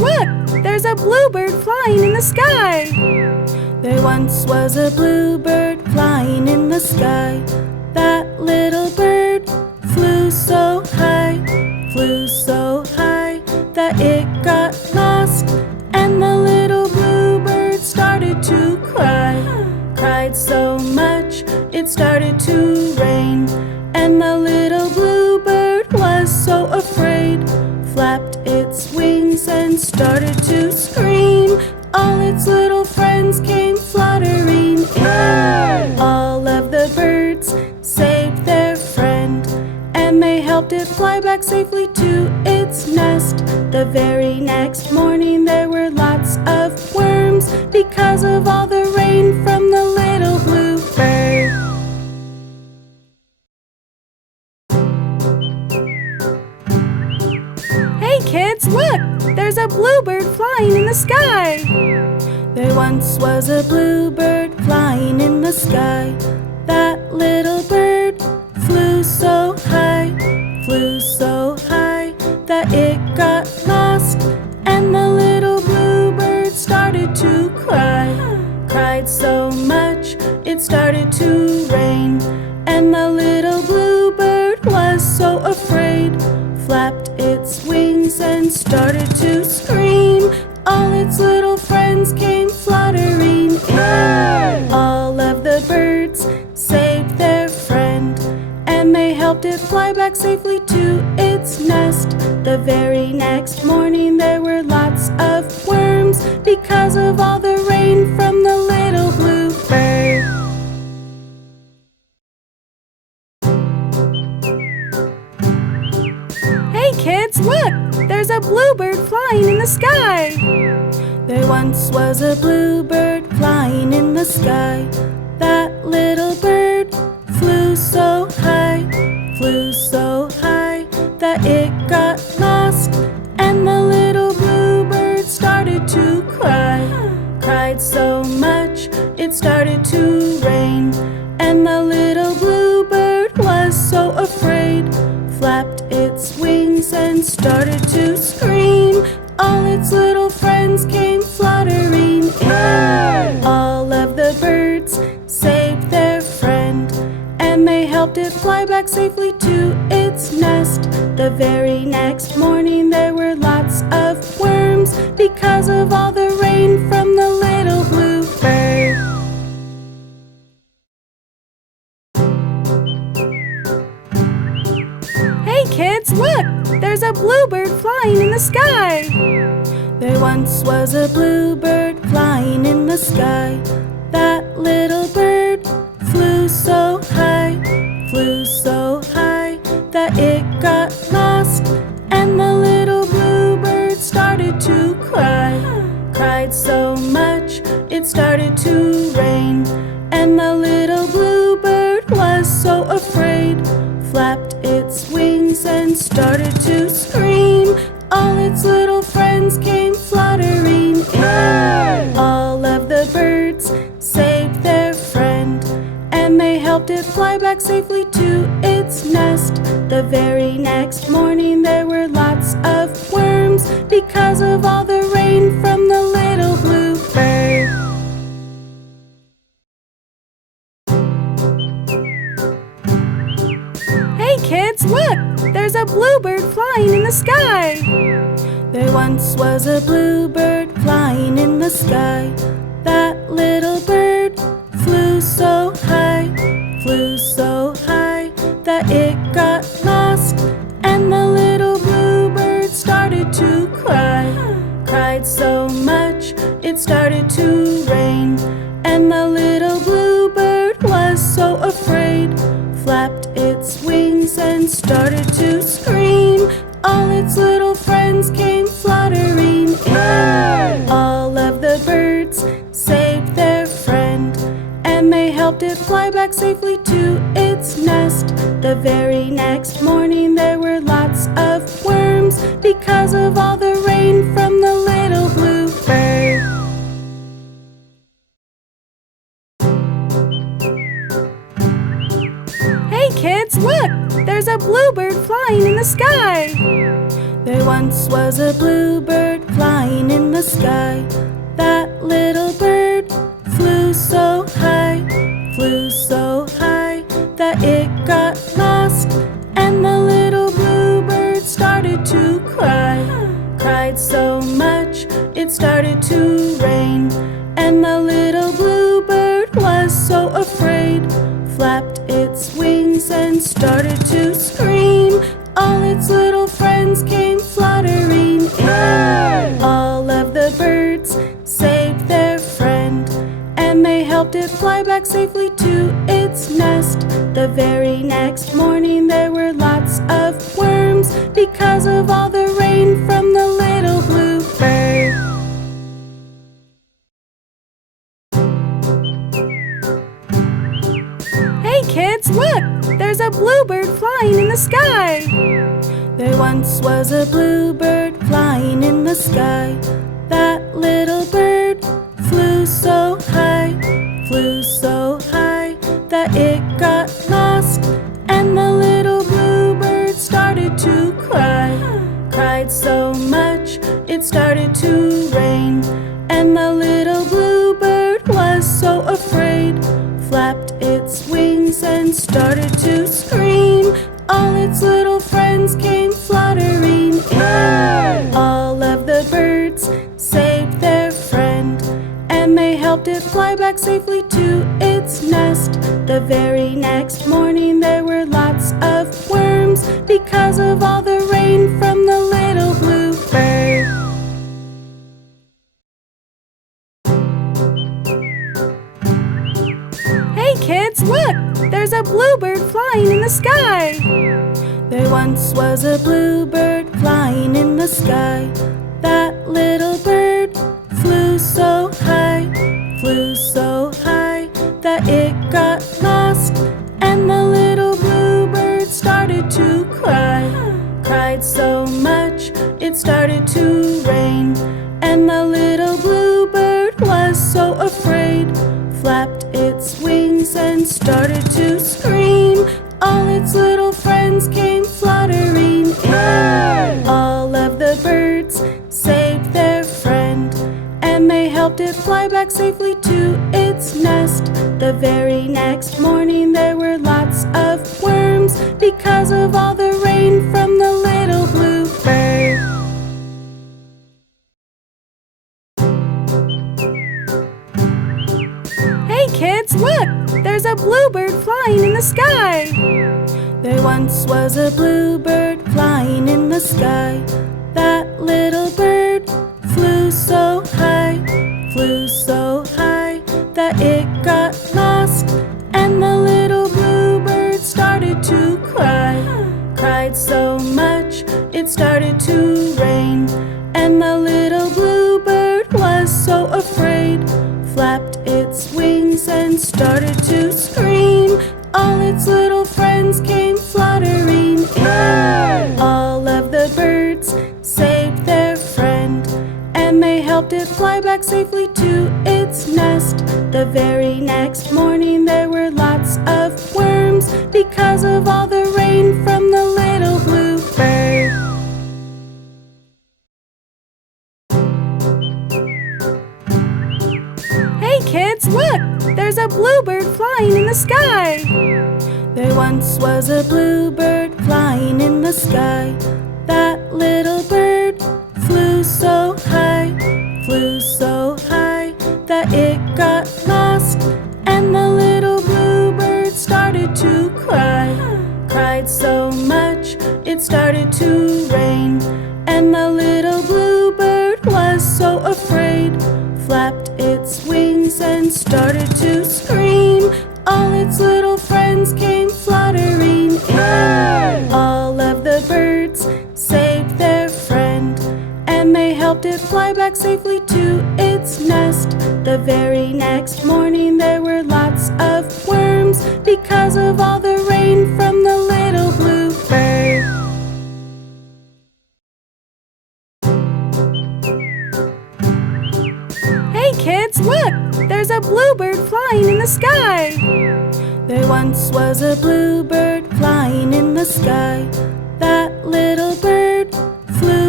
look! There's a bluebird flying in the sky. There once was a bluebird flying in the sky. That little bird flew so high that it got lost, and the little bluebird started to cry. Cried so much it started to rain, and the little bluebird was so afraid, flapped its wings and started to scream. All its little friends came fluttering in. All of the birds saved their friend, and they helped it fly back safely to its nest. The very next morning there were lots of worms because of all the rain from the little bluebird. Hey kids, look! There's a bluebird flying in the sky. There once was a bluebird flying in the sky. That little bird flew so high that it got lost, and the little bluebird started to cry. Cried so much it started to rain, and the little bluebird was so afraid, flapped its wings and started to scream. All its little friends came fluttering in. All of the birds saved their friend, and they helped it fly back safely to its nest. The very next morning there were lots of worms because of all the rain from the little bluebird. Hey kids, look! There's a bluebird flying in the sky. There once was a bluebird flying in the sky. That little bird flew so high that it got lost, and the little bluebird started to cry. Cried so much it started to rain, and the little bluebird was so afraid, flapped its wings and started to scream. All its little friends came fluttering in. All of the birds saved their friend, and they helped it fly back safely to its nest. The very next morning there were lots of worms because of all the rain from the little bluebird. Hey kids, look! There's a bluebird flying in the sky. There once was a bluebird flying in the sky. That little bird flew so high that it got lost, and the little bluebird started to cry. Cried so much it started to rain, and the little bluebird was so afraid, flapped its wings and started to scream. All its little friends came fluttering in. All of the birds saved their friend, and they helped it fly back safely to its nest. The very next morning there were lots of worms because of all the rain from the little bluebird. Hey kids, look! There's a bluebird flying in the sky. There once was a bluebird flying in the sky. That little bird flew so high that it got lost, and the little bluebird started to cry. Cried so much it started to rain, and the little bluebird was so afraid, flapped its wings and started to scream. All its little friends came fluttering in. All of the birds saved their friend, and they helped it fly back safely to its nest. The very next morning there were lots of worms because of all the rain from the little bluebird. Hey kids, look! There's a bluebird flying in the sky. There once was a bluebird flying in the sky. That little bird flew so high that it got lost. And the little bluebird started to cry. Cried so much it started to rain. And the little bluebird was so afraid, flapped its wings and started to scream. All its little friends came fluttering in. All of the birds saved their friend, and they helped it fly back safely to its nest. The very next morning there were lots of worms because of all the rain from the little bluebird. Hey kids, look! There's a bluebird flying in the sky. There once was a bluebird flying in the sky. That little bird flew so high that it got lost. And the little bluebird started to cry. Cried so much it started to rain. And the little bluebird was so afraid, flapped its wings and started to scream. All its little friends came fluttering in. All of the birds saved their friend, and they helped it fly back safely to its nest. The very next morning there were lots of worms because of all the rain from the little bluebird. Hey kids, look! There's a bluebird flying in the sky. There once was a bluebird flying in the sky. That little bird flew so high that it got lost. And the little bluebird started to cry. Cried so much it started to rain. And the little bluebird was so afraid, flapped its wings and started to scream. All its little friends came fluttering in. All of the birds saved their friend, and they helped it fly back safely to its nest. The very next morning there were lots of worms because of all the rain from the little bluebird. Hey kids, look! There's a bluebird flying in the sky. There once was a bluebird flying in the sky. That little bird flew so high that it got lost. And the little bluebird started to cry. Cried so much it started to rain. And the little bluebird was so afraid, flapped its wings and started to scream. All its little friends came fluttering in. All of the birds saved their friend, and they helped it fly back safely to its nest. The very next morning there were lots of worms because of all the rain from the little bluebird. Hey kids, look! There's a bluebird flying in the sky. There once was a bluebird flying in the sky. That little bird flew so high that it got lost. And the little bluebird started to cry. Cried so much it started to rain. And the little bluebird was so afraid, flapped its wings and started to scream. All its little friends came fluttering in. All of the birds saved their friend, and they helped it fly back safely to its nest. The very next morning there were lots of worms because of all the rain from the little bluebird. Hey kids, look! There's a bluebird flying in the sky. There once was a bluebird flying in the sky. That little bird flew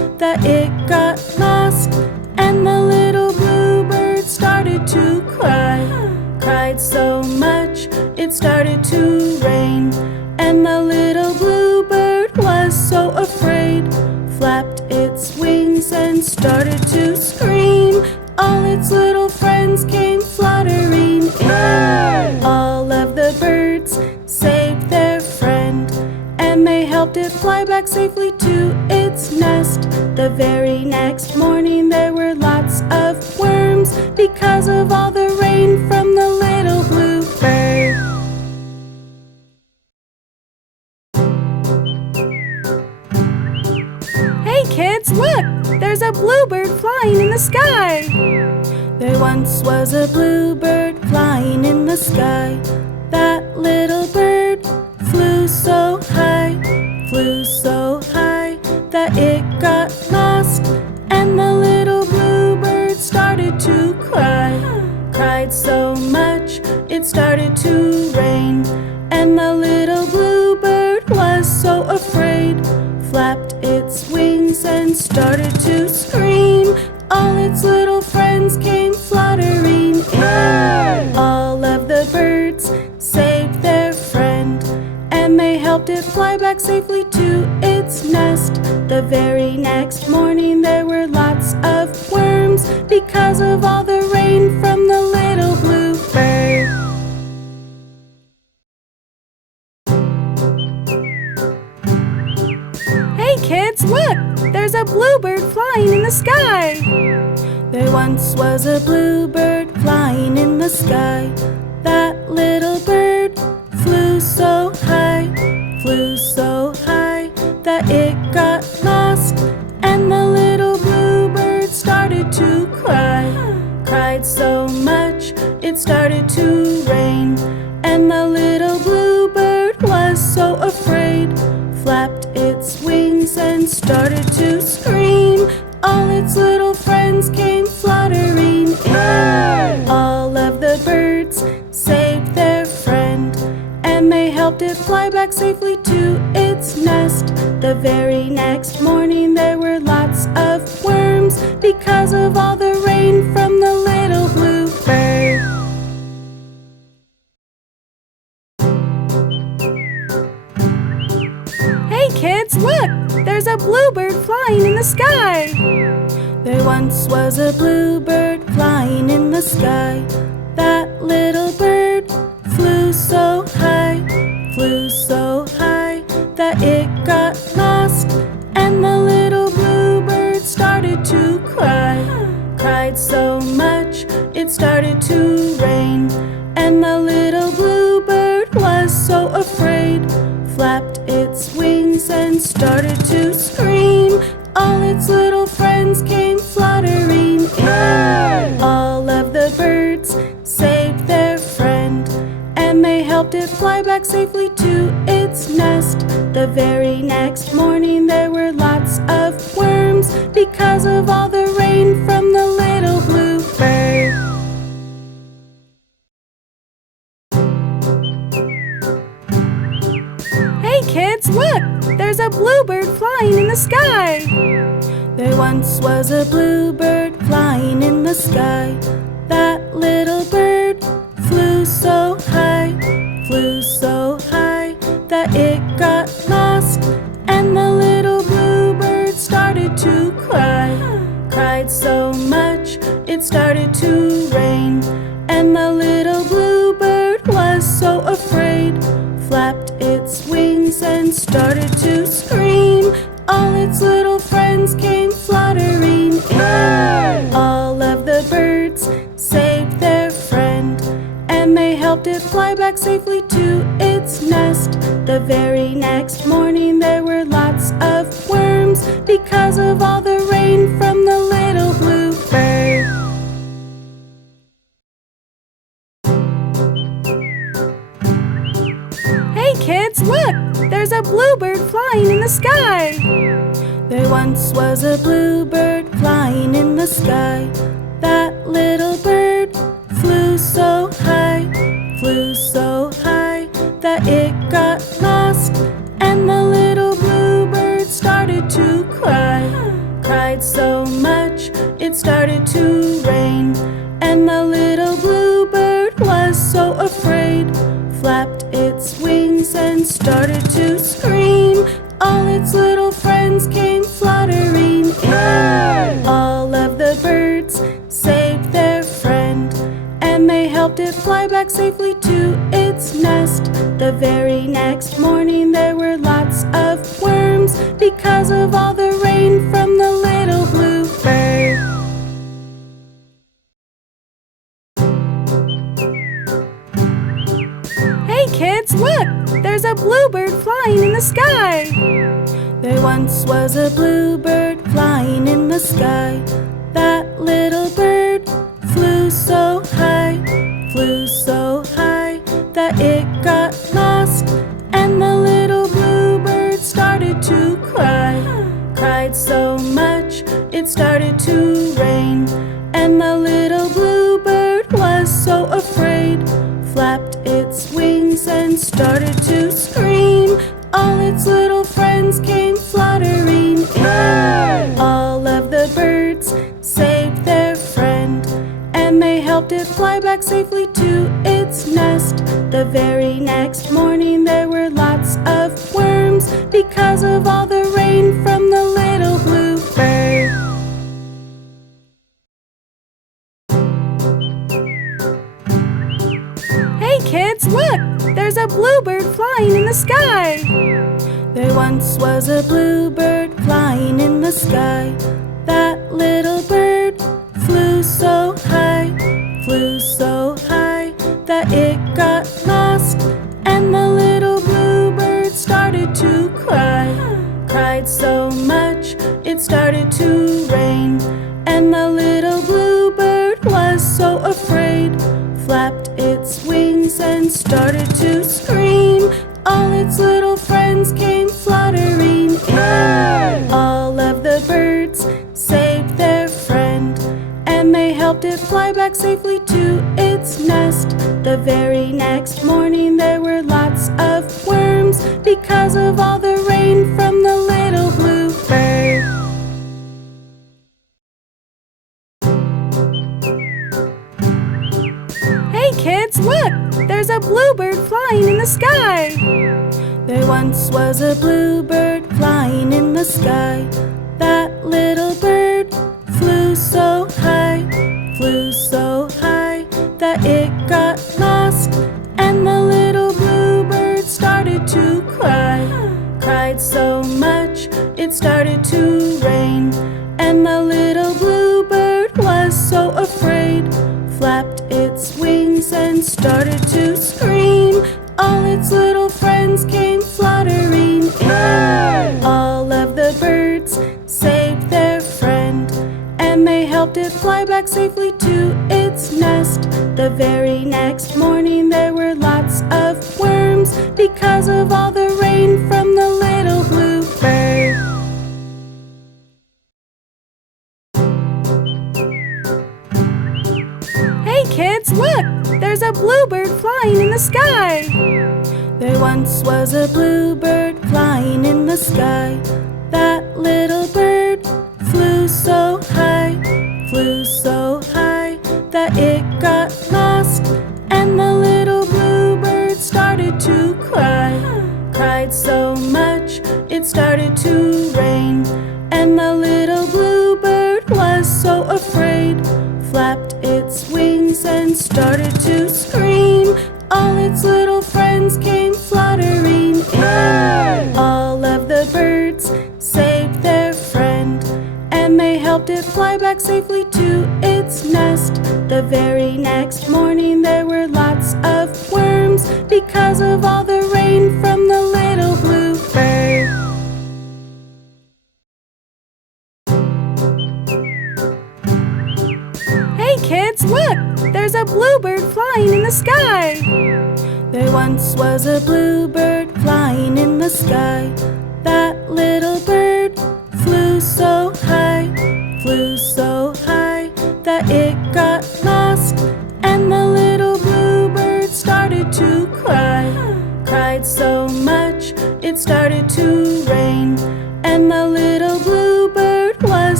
that it got lost, and the little bluebird started to cry. Cried so much it started to rain, and the little bluebird was so afraid, flapped its wings and started to scream. All its little friends came fluttering in. All of the birds saved their friend, and they helped it fly back safely to its nest. The very next morning there were lots of worms because of all the rain from the little bluebird. Hey kids, look! There's a bluebird flying in the sky! There once was a bluebird flying in the sky. That little bird flew so high that it got lost, and the little bluebird started to cry. Cried so much it started to rain, and the little bluebird was so afraid, flapped its wings and started to scream. All its little friends came fluttering in. All of the birds saved their friend, and they helped it fly back safely to its nest. The very next morning there were lots of worms because of all the rain from the little bluebird. Hey kids, look! There's a bluebird flying in the sky! There once was a bluebird flying in the sky. That little bird flew so high that it got lost, and the little bluebird started to cry. Cried so much it started to rain, and the little bluebird was so afraid, flapped its wings and started to scream. All its little friends came fluttering in. All of the birds saved their friend, and they helped it fly back safely to its nest. The very next morning there were lots of worms because of all the rain from the little bluebird. Hey kids, look! There's a bluebird flying in the sky! There once was a bluebird flying in the sky. That little bird flew so high that it got lost, and the little bluebird started to cry. Cried so much it started to rain, and the little bluebird was so afraid, flapped its wings and started to scream. All its little friends came fluttering in. All of the birds saved their friend, and they helped it fly back safely to its nest. The very next morning there were lots of worms because of all the rain from the little bluebird. Hey kids, look! There's a bluebird flying in the sky! There once was a bluebird flying in the sky. That little bird flew so high that it got lost, and the little bluebird started to cry. Cried so much it started to rain, and the little bluebird was so afraid, flapped its wings and started to scream. All its little friends came fluttering in. All of the birds saved their friend, and they helped it fly back safely to its nest. The very next morning there were lots of worms because of all the rain from the little bluebird. Hey kids, look! There's a bluebird flying in the sky! There once was a bluebird flying in the sky. That little bird flew so high that it got lost, and the little bluebird started to cry. Cried cried so much it started to rain. And the little bluebird was so afraid, flapped its wings and started to scream. All its little friends came fluttering in. All of the birds saved their friend, and they helped it fly back safely to its nest. The very next morning there were lots of worms because of all the rain from the little bluebird. Hey kids, look! There's a bluebird flying in the sky. There once was a bluebird flying in the sky. That little bird flew so high that it got lost. And the little bluebird started to cry, cried so much it started to rain. And the little bluebird was so afraid, flapped its wings and started to scream. All its little friends came fluttering in. All of the birds saved their friend, and they helped it fly back safely to its nest. The very next morning there were lots of worms because of all the rain from the little bluebird. Hey kids, look! There's a bluebird flying in the sky. There once was a bluebird flying in the sky. That little bird flew so high that it got lost. And the little bluebird started to cry, cried so much it started to rain. And the little bluebird was so afraid, flapped its wings and started to scream. All its little friends came fluttering in. All of the birds saved their friend, and they helped it fly back safely to its nest. The very next morning there were lots of worms because of all the rain from the little bluebird. Hey kids, look! There's a bluebird flying in the sky. There once was a bluebird flying in the sky. That little bird flew so high that it got lost. And the little bluebird started to cry, cried so much it started to rain. And the little bluebird was so afraid, flapped its wings and started to scream. All its little friends came fluttering in. All of the birds saved their friend, and they helped it fly back safely to its nest. The very next morning there were lots of worms because of all the rain from the little bluebird. Hey kids, look! There's a bluebird flying in the sky. There once was a bluebird flying in the sky. That little bird flew so high that it got lost. And the little bluebird started to cry, cried so much it started to rain. And the little bluebird was so afraid, flapped its wings and started to scream. All its little friends came fluttering in. All of the birds saved their friend, and they helped it fly back safely to its nest. The very next morning there were lots of worms because of all the rain from the little bluebird. Hey kids, look! There's a bluebird flying in the sky. There once was a bluebird flying in the sky. That little bird flew so high that it got lost. And the little bluebird started to cry, cried so much it started to rain. And the little bluebird was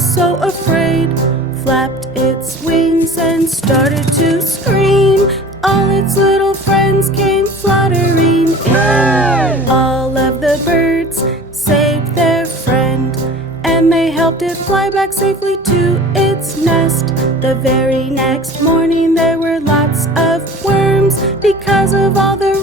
so afraid, flapped its wings and started to scream. All its little friends came fluttering in. All of the birds saved their friend, and they helped it fly back safely to its nest. The very next morning there were lots of worms because of all the